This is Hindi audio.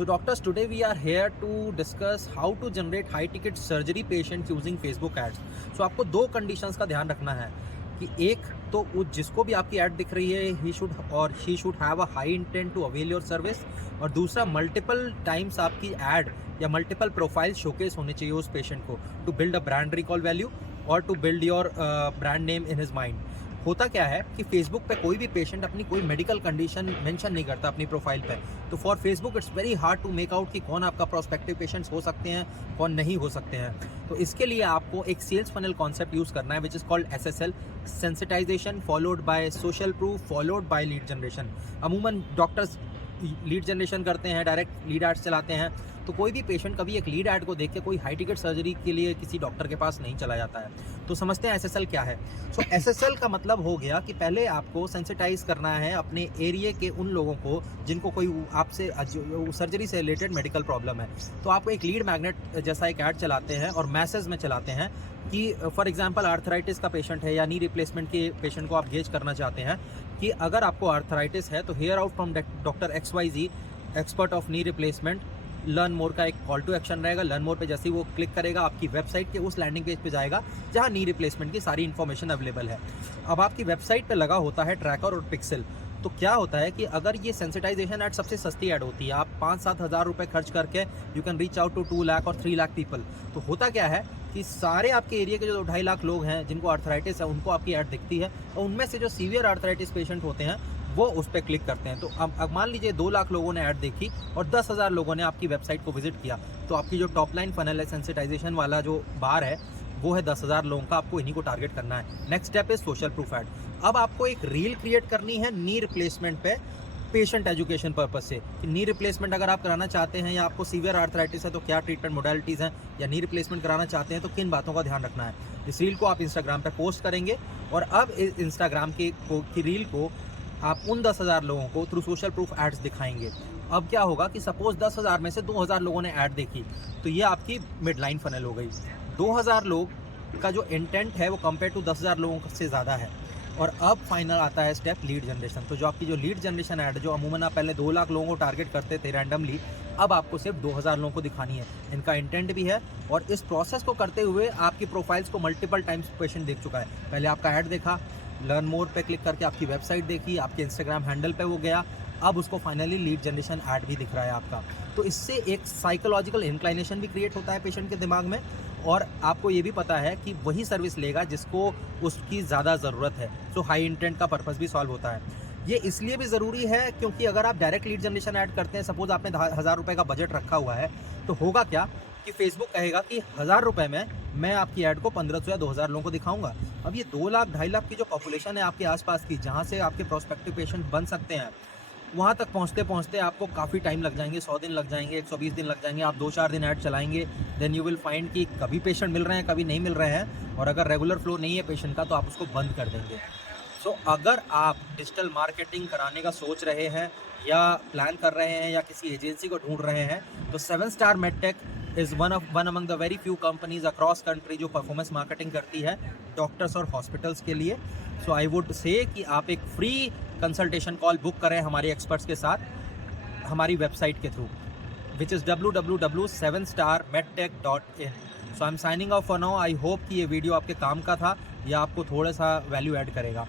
So doctors, today we are here to discuss how to generate high ticket surgery patients using Facebook ads. So आपको दो कंडीशंस का ध्यान रखना है कि एक तो वो जिसको भी आपकी ऐड दिख रही है ही शुड और she should have a high intent to avail your service, और दूसरा मल्टीपल टाइम्स आपकी ऐड या मल्टीपल प्रोफाइल शोकेस होने चाहिए उस पेशेंट को to build a brand recall value और to build your brand name in his mind. होता क्या है कि फेसबुक पे कोई भी पेशेंट अपनी कोई मेडिकल कंडीशन मेंशन नहीं करता अपनी प्रोफाइल पे, तो for Facebook it's very hard to make out कि कौन आपका प्रोस्पेक्टिव पेशेंट्स हो सकते हैं, कौन नहीं हो सकते हैं। तो इसके लिए आपको एक सेल्स फनल कॉन्सेप्ट यूज़ करना है which is called SSL, sensitization followed by social proof followed by lead generation. अमूमन डॉक्टर्स लीड जनरेशन करते हैं, डायरेक्ट लीड एड्स चलाते हैं, तो कोई भी पेशेंट कभी एक लीड ऐड को देख के कोई हाई टिकट सर्जरी के लिए किसी डॉक्टर के पास नहीं चला जाता है। तो समझते हैं SSL क्या है। सो SSL का मतलब हो गया कि पहले आपको सेंसिटाइज करना है अपने एरिया के उन लोगों को जिनको कोई आपसे सर्जरी से रिलेटेड मेडिकल प्रॉब्लम है। तो आप एक लीड मैग्नेट जैसा एक ऐड चलाते हैं और मैसेज में चलाते हैं कि फॉर एग्जांपल आर्थराइटिस का पेशेंट है या नी रिप्लेसमेंट के पेशेंट को आप गेज करना चाहते हैं कि अगर आपको आर्थराइटिस है तो here out from doctor XYZ expert of knee replacement, learn more का एक कॉल टू एक्शन रहेगा। लर्न मोर पे जैसे ही वो क्लिक करेगा आपकी वेबसाइट के उस लैंडिंग पेज पे जाएगा जहां नी रिप्लेसमेंट की सारी इन्फॉर्मेशन अवेलेबल है। अब आपकी वेबसाइट पे लगा होता है ट्रैकर और पिक्सल। तो क्या होता है कि अगर ये सेंसिटाइजेशन ऐड सबसे सस्ती ऐड होती है, आप 5-7 हज़ार रुपये खर्च करके you can reach out to 2 lakh और 3 लाख पीपल। तो होता क्या है कि सारे आपके एरिया के जो 2.5 लाख लोग हैं जिनको आर्थराइटिस है उनको आपकी ऐड दिखती है, और उनमें से जो सीवियर आर्थराइटिस पेशेंट होते हैं वो उस पर क्लिक करते हैं। तो अब मान लीजिए 2 लाख लोगों ने ऐड देखी और 10,000 लोगों ने आपकी वेबसाइट को विजिट किया, तो आपकी जो टॉप लाइन फनल है सेंसिटाइजेशन वाला जो बार है वो है 10,000 लोगों का, आपको इन्हीं को टारगेट करना है। Next step is social proof add. अब आपको एक रील क्रिएट करनी है नी रिप्लेसमेंट पे पेशेंट एजुकेशन पर्पस से कि नी रिप्लेसमेंट अगर आप कराना चाहते हैं या आपको सीवियर आर्थराइटिस है तो क्या ट्रीटमेंट मोडालिटीज़ हैं, या नी रिप्लेसमेंट कराना चाहते हैं तो किन बातों का ध्यान रखना है। इस रील को आप इंस्टाग्राम पे पोस्ट करेंगे और अब इस इंस्टाग्राम की रील को आप उन 10,000 लोगों को थ्रू सोशल प्रूफ एड्स दिखाएंगे। अब क्या होगा कि सपोज 10,000 में से 2,000 लोगों ने ऐड देखी, तो ये आपकी मिड लाइन फनल हो गई। 2,000 लोग का जो इंटेंट है वो कंपेयर टू 10,000 लोगों से ज़्यादा है। और अब फाइनल आता है स्टेप लीड जनरेशन। तो जो आपकी जो लीड जनरेशन ऐड जो अमूमन आप पहले 2 लाख लोगों को टारगेट करते थे रैंडमली, अब आपको सिर्फ 2,000 लोगों को दिखानी है। इनका इंटेंट भी है और इस प्रोसेस को करते हुए आपकी प्रोफाइल्स को मल्टीपल टाइम्स पेशेंट देख चुका है। पहले आपका ऐड देखा, लर्न मोर पे क्लिक करके आपकी वेबसाइट देखी, आपके इंस्टाग्राम हैंडल पे वो गया, अब उसको फाइनली लीड जनरेशन ऐड भी दिख रहा है आपका। तो इससे एक साइकोलॉजिकल इंक्लाइनेशन भी क्रिएट होता है पेशेंट के दिमाग में, और आपको ये भी पता है कि वही सर्विस लेगा जिसको उसकी ज़्यादा ज़रूरत है। सो हाई इंटेंट का पर्पस भी सॉल्व होता है। ये इसलिए भी ज़रूरी है क्योंकि अगर आप डायरेक्ट लीड जनरेशन ऐड करते हैं, सपोज आपने 1,000 रुपये का बजट रखा हुआ है, तो होगा क्या कि फेसबुक कहेगा कि 1,000 रुपये में मैं आपकी ऐड को 1,500 या 2,000 लोगों को दिखाऊंगा। अब ये 2 लाख 2.5 लाख की जो पॉपुलेशन है आपके आसपास की, जहाँ से आपके प्रोस्पेक्टिव पेशेंट बन सकते हैं, वहाँ तक पहुँचते पहुँचते आपको काफ़ी टाइम लग जाएंगे। 100 दिन लग जाएंगे, 120 दिन लग जाएंगे। आप 2-4 दिन ऐड चलाएंगे, देन यू विल फाइंड कि कभी पेशेंट मिल रहे हैं, कभी नहीं मिल रहे हैं, और अगर रेगुलर फ्लो नहीं है पेशेंट का तो आप उसको बंद कर देंगे। सो अगर आप डिजिटल मार्केटिंग कराने का सोच रहे हैं या प्लान कर रहे हैं या किसी एजेंसी को ढूंढ रहे हैं, तो 7 star medtech is one among the very few companies across country जो परफॉर्मेंस मार्केटिंग करती है डॉक्टर्स और हॉस्पिटल्स के लिए। सो आई वुड से कि आप एक फ्री कंसल्टेशन कॉल बुक करें हमारे एक्सपर्ट्स के साथ हमारी वेबसाइट के through, which is www.7starmedtech.in। So I am signing off for now. I hope कि ये वीडियो आपके काम का था या आपको थोड़ा सा वैल्यू ऐड करेगा।